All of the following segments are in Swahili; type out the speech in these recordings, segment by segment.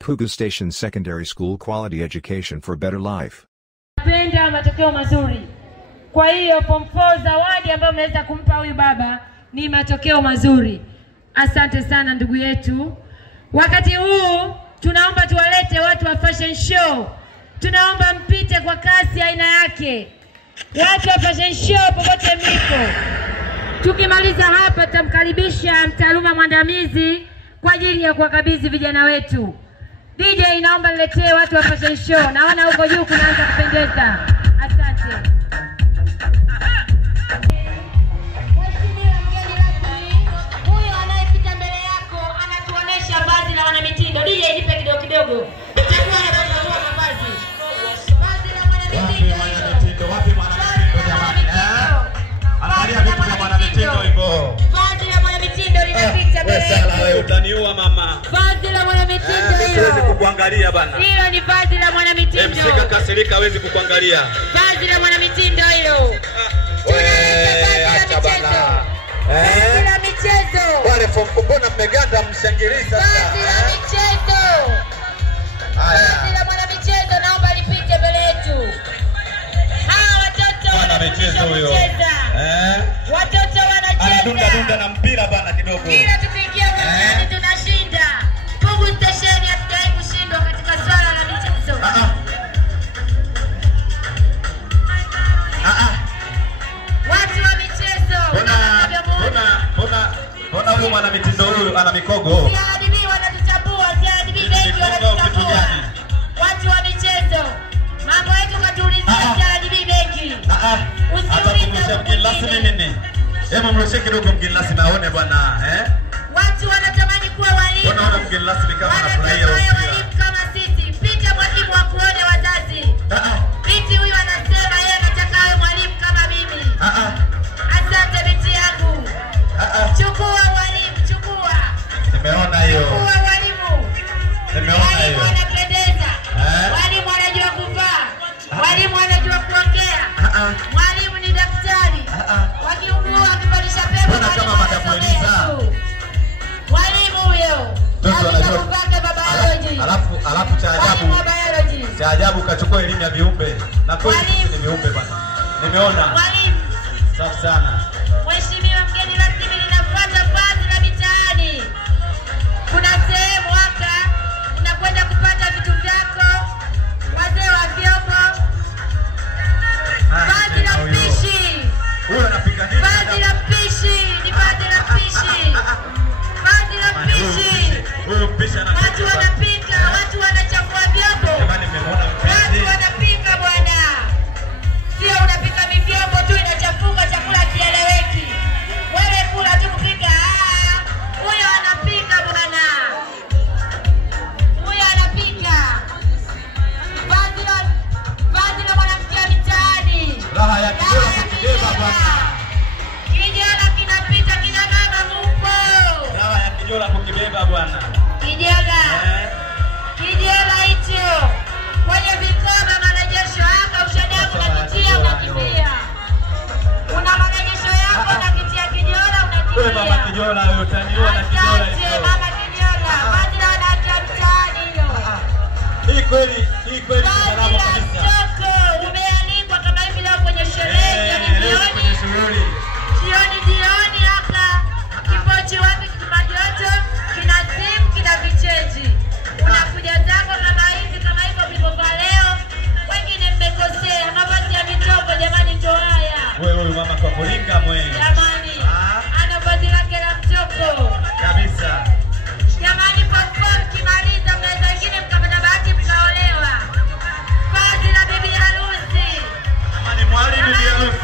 Pugu Station Secondary School, quality education for better life. Napenda matokeo mazuri. Kwa hiyo form 4 zawadi ambayo mnaweza kumpa huyu baba ni matokeo mazuri. Asante sana ndugu yetu. Wakati huu tunaomba tuwalete watu wa fashion show. Tunaomba mpite kwa kasi aina yake. Watu wa fashion show popote mliko. Tukimaliza hapa tutamkaribisha mtaaluma mwandamizi kwa ajili ya kuwakabidhi vijana wetu. DJ naomba niletee watu wa fashion show. Naona huko juu kunaanza kupendeza. Asante. Mheshimiwa mgeni rasmi, huyo anayepita mbele yako anatuonesha vazi la wanamitindo. DJ nipe kidogo kidogo. Chukua na kutazama mavazi. Vazi la wanamitindo. Wapi mwanamitindo jamani? Angalia vitu vya mwanamitindo hivyo. Vazi la wanamitindo linapita mbele yako. Wewe utaniua mama. Vazi la wanamitindo hilo. Siwezi kukuangalia bana. Hilo ni vazi la mwanamitindo. Msika kasirika hawezi kukuangalia. Vazi la mwanamitindo hilo. Acha bana. Vazi la michezo. Wale mbona mmeganda mshangiliza sasa? Vazi la michezo. Vazi la mwanamichezo naomba lipite mbele yetu. Hawa watoto wanacheza huyo. Watoto wanacheza. Anadunda na mpira bana kidogo. Kila tukiingia uwanjani tunashinda. Pugu Station hatujai kushindwa katika swala la michezo. Watu wa michezo. Mbona huyu mwanamitindo huyu ana mikogo? CRDB wanatutambua, CRDB benki wanatutambua. Watu wa michezo. Mambo yetu katuulizia CRDB benki. Atakumbusha mgeni rasmi nini? Hebu mrushe kidogo mgeni rasmi aone bwana, Watu wanatamani kuwa walimu. Unaona mgeni rasmi kama anafurahia walimu kama sisi. Pita mwalimu wa kuone wazazi. Binti huyu anasema yeye anataka awe mwalimu kama mimi. Asante binti yangu. Chukua walimu, chukua. Nimeona hiyo. Chukua walimu. Nimeona hiyo. Walimu wanapendeza. Walimu wanajua kuvaa. Walimu wanajua kuongea. Mwalimu ni daktari. Wakiugua wakibadilisha pepo kama madamu Elisa. Mwalimu huyo. Anajua kuvaa biology. Alafu cha ajabu kachukua elimu ya viumbe. Na kweli ni viumbe bana. Nimeona. Mwalimu. Safi sana. Mheshimiwa mgeni rasmi linafuata vazi la mitaani. Kuna sehemu hapa unakwenda kupata vitu vyako. Wazee wa vyombo. Vazi la mpishi. Huyo anapika nini? Vazi la mpishi. Ni vazi la mpishi. Vazi la mpishi. Huyo mpishi anapika. Watu wanapika, watu wanachafua vyombo. Jamani nimeona mpishi. Watu wanapika bwana. Sio unapika vyombo tu inachafuka chakula kieleweki. Wewe kula tu kupika. Huyo anapika bwana. Huyo anapika. Vazi la mwanamke mitaani. Raha ya kijola kukibeba bwana. Kijola kinapita kina mama mupo. Raha ya kijola kukibeba bwana. Kijola. Kijola hicho. Kwenye vikoba marejesho hapa ushadamu unakitia unakimbia. Una marejesho yako unakitia kijola unakimbia. Wewe mama kijola wewe utaniua na kijola hicho. Asante mama kijola. Vazi la wanawake mtaani hilo. Hii kweli salama kabisa. Soko umealikwa kama hivi leo kwenye sherehe jioni hapa. Kipochi wapi kina joto, kina simu, kina vicheji. Unakuja zako kama hivyo mlivyovaa leo. Wengine mmekosea mavazi ya mitoko jamani ndo haya. Wewe mama kwa kulinga mwe. Jamani. Ana vazi lake la mtoko. Kabisa. Jamani popcorn kimaliza mnaweza wengine mkapata bahati mkaolewa. Vazi la bibi harusi. Jamani mwali bibi harusi.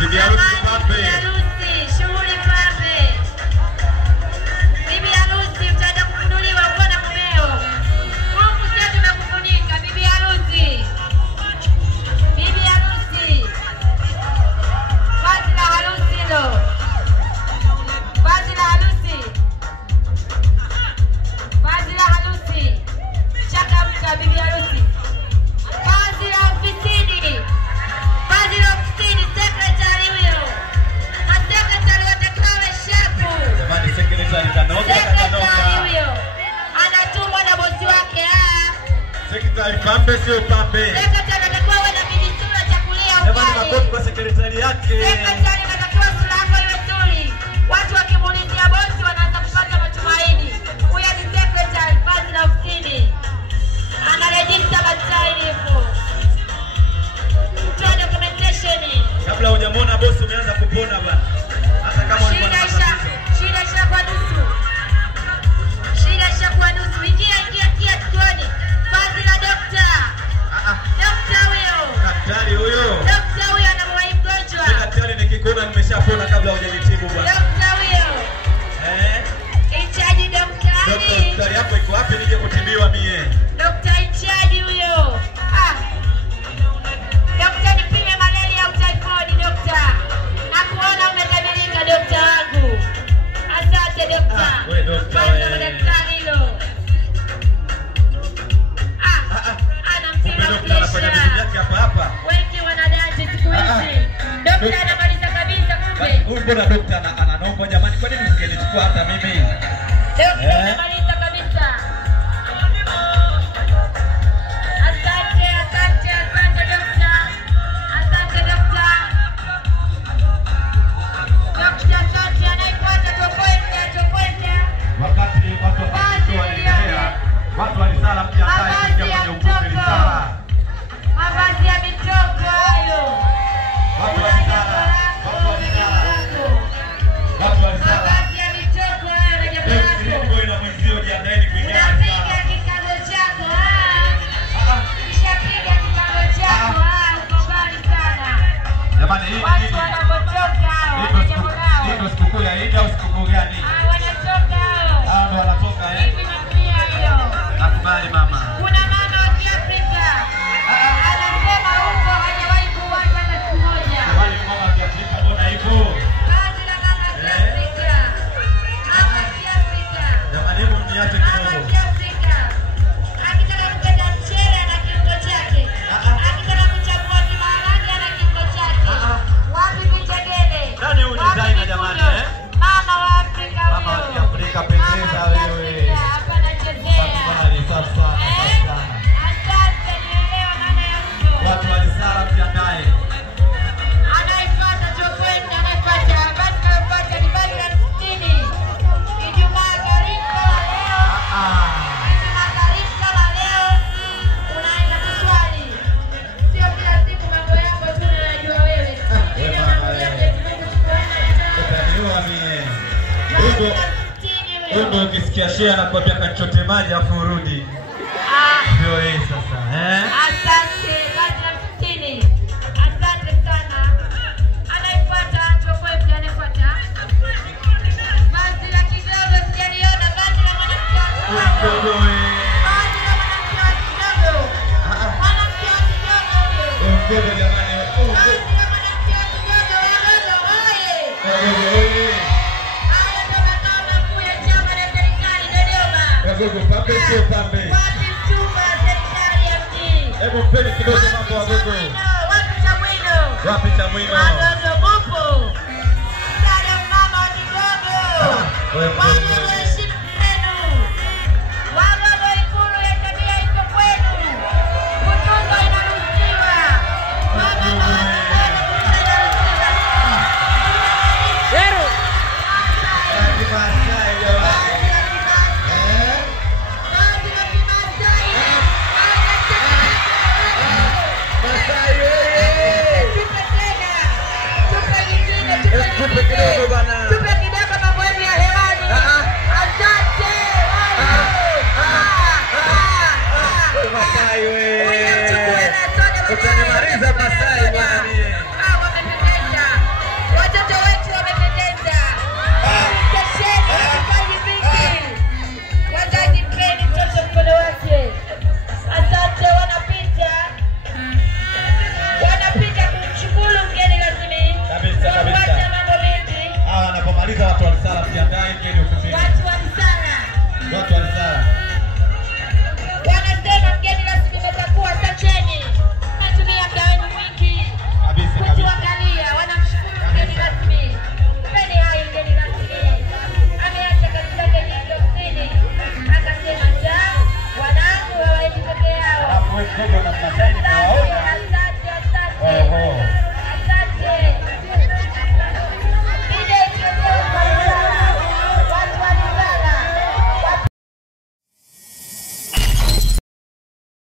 Bibi harusi pape. Bibi harusi, shughuli pape. Bibi harusi mtaenda kufunuliwa uko na mumeo. Mungu sasa tumekufunika bibi harusi. Bibi harusi. Daktari pambe sio pambe. Sekretari anatakiwa awe na kijisura cha kulia ugali. Jamani makofi kwa sekretari yake. Sekretari anatakiwa sura yako iwe nzuri. Watu wakimulizia bosi wanaanza kupata matumaini. Huyo ni sekretari kazi na ofisini. Anarejista masaili hapo. Toa documentation. Kabla hujamwona bosi umeanza kupona bwana. Hata kama ulikuwa na matatizo. Shida kwa nusu. Shida kwa nusu. Ingia tuone. Kazi na dokta. Dokta huyo. Daktari huyo. Dokta huyo anamwahi mgonjwa. Daktari nikikuona nimeshapona kabla hujanitibu bwana. Dokta huyo. Inchaji daktari. Daktari hapo iko wapi nije kutibiwa mie? Dokta inchaji huyo. Dokta nipime malaria au typhoid dokta. Nakuona umetabirika dokta wangu. Asante dokta. Wewe dokta wewe. Daktari hilo. Kumbe dokta anafanya vitu vyake hapa. Wengi wanadati siku hizi. Dokta anamaliza kabisa kumbe. Huyu mbona dokta ananaomba jamani, kwa nini msingenichukua hata mimi? Dokta anamaliza kabisa. Asante dokta. Asante dokta. Dokta asante anayefuata tokwenda. Wakati watu wanaendelea, watu walisala mjiandae kuingia kwenye ukumbi risala. Mavazi ya mitoko hayo. Watu walisala. Mavazi ya mitoko hayo na jambo lako. Ndio ina mwenzio jiandaeni kuingia risala. Unapiga kikago chako. Kishapiga kikago chako. Uko mbali sana. Jamani hii Watu wanapotoka hao. ndio sikukuu ya Eid au sikukuu gani? Wanatoka hao. Hao ndio wanatoka Hivi nakulia hiyo. Nakubali mama. Kuna mama wa Kiafrika. Anasema huko hajawahi kuwacha hata siku moja. Jamani mama wa Kiafrika mbona hivyo? Kazi na mama wa Kiafrika. Mama wa Kiafrika. Jamani hebu mniache Mama wa kidogo. Kiafrika. Akitaka kupenda mchele na kiungo chake. Akitaka kuchagua maharage na kiungo chake. Wapi vitegele? Nani huyu designer jamani Mama wa Afrika huyo. Mama wa Kiafrika pendeza wewe. Hapa anachezea. Bali sasa. Asante nielewa maana ya mtu. Watu walisala mjiandae. Anayefuata chokwenda anayefuata. Basi anayefuata ni bali la 60. Ijumaa Garifa la leo. Ijumaa Garifa la leo. Unaenda kuswali. Sio kila siku mambo yako tu unayajua wewe. Ndio nakuja Mungu Utaniua mie. Ndio ukisikia share na kuambia kachote maji afu urudi. Ndio hii sasa. Asante, basi na 60. Asante sana. Anayefuata chokwenda anayefuata. Basi la kidogo sijaliona basi la mwanamke wa kidogo. Basi la mwanamke wa kidogo. Mwanamke wa kidogo huyo. Ngoja jamani. Basi la mwanamke wa kidogo wagogo oye. Ngoja. Haya ndo makao makuu ya chama na serikali Dodoma. Ngoja pambe sio pambe. Wapi mchumba serikali ya mjini. Hebu mpeni kidogo mambo wa gogo. Wapi Chamwino? Wapi Chamwino? Wagogo mupo. Msaada mama wa kidogo. Wagogo heshima zenu. Wagogo Ikulu ya tabia iko kwenu. Kutunzwa inaruhusiwa. Wagogo wa kidogo kutunzwa inaruhusiwa. Yero. Hadi Masai jamani. Kazi ya Kimasai. Masai wewe. Tupe tena. Tupe nyingine. Tupe kidogo bana. Tupe kidogo mambo yetu ya hewani. Asante. Masai wewe. Unachukua na soda. Utanimaliza Masai bwana. Wamependeza. Watoto wetu wamependeza. Kesheni vipaji vingi. Wazazi mpeni mtoto mkono wake. Asante wanapita. Wanapita kumshukuru mgeni rasmi. Kabisa. Kufuata mambo mengi. Hawa wanapomaliza watu walisala mjiandae ngeni ofisini. Watu walisala. Watu walisala. Wanasema mgeni rasmi mtakuwa sacheni. Natumia muda wenu mwingi.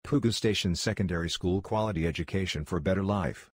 Pugu Station Secondary School Quality Education for Better Life.